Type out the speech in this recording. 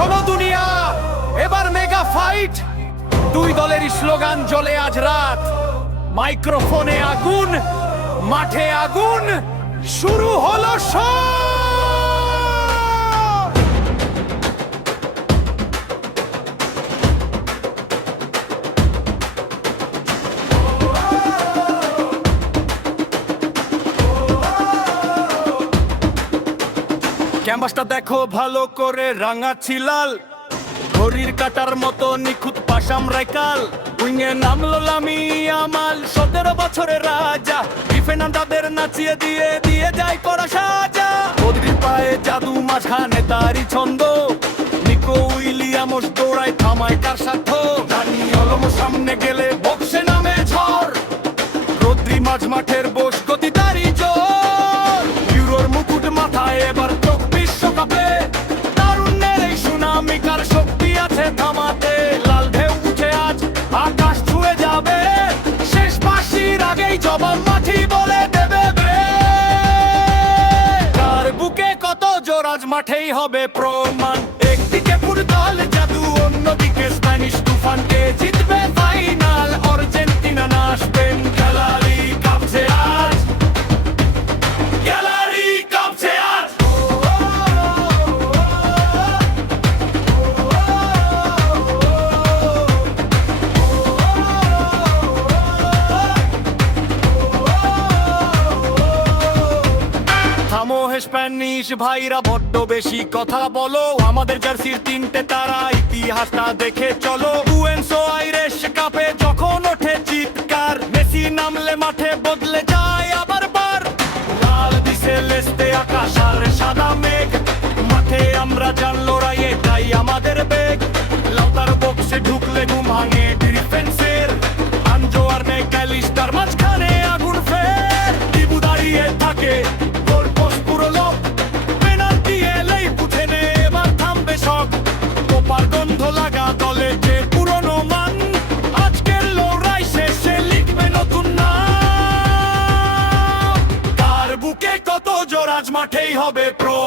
শোনো দুনিয়া, এবার মেগা ফাইট। দুই দলেরই স্লোগান জ্বলে আজ রাত। মাইক্রোফোনে আগুন, মাঠে আগুন, শুরু হলো শো। ক্যাম্পাসটা দেখো ভালো করে, রাঙাচ্ছি লাল, ঘড়ির কাটার মতো নিখুঁত পাশাম রাইকাল। উইঙে নামলো লামি আমাল, 17 বছরের রাজা। ডিফেন্ডারদের নাচিয়ে দিয়ে দিয়ে যায় করা সাজা। বদরির পায়ে জাদু, মাঝখানে তারই ছন্দ। নিকো উইলিয়ামস দৌড়ায়, থামায় কার সাধ্য। দানি অলম সামনে গেলে বক্সে নামে ঝড়। রদ্রি মাঝ মাঠের বস, গতি তারই জোর। ইউরোর মুকুট মাথায়, এবার চোখ বিশ্বকাপে। তারুণ্যের এই সুনামি, কার শক্তি আছে থামাতে। লাল ঢেউ উঠে আজ আকাশ ছুঁয়ে যাবে। শেষ বাঁশির আগেই জবাব মাঠি বলে দেবে কার বুকে কত জোর, আজ মাঠেই হবে প্রমাণ। একদিকে ফুটবল জাদু, অন্যদিকে স্প্যানিশ তুফান। কে জিতবে ফাইনাল, আর্জেন্টিনা না স্পেন? গ্যালারি কাঁপছে আজ, গ্যালারি কাঁপছে আজ। থামো হে স্প্যানিশ ভাইরা, বড্ড বেশি কথা বলো। আমাদের জার্সির 3টে তারা, ইতিহাসটা দেখে চলো। বুয়েন্স আইরেস কাপে যখন ওঠে চিৎকার, মেসি নামলে মাঠে বদলে যায় আবার বার। লাল দিশে লেস্তে আকাশ আর সাদা মেঘ, মাঠে আমরা জান লড়াইয়ে তাই আমাদের বেগ। লাউতার বক্সে ঢুকলে ঘুম ভাঙে ডিফেন্সের। আনজো আর ম্যাকঅ্যালিস্টার মাঝখানে আগুন ফের। টিবু দাঁড়িয়ে থাকে, গন্ধ লাগা দলে যে পুরনো মান। আজকের লড়াই শেষে লিখবে নতুন নাম। কার বুকে কত জোর, আজ মাঠেই হবে প্রমাণ।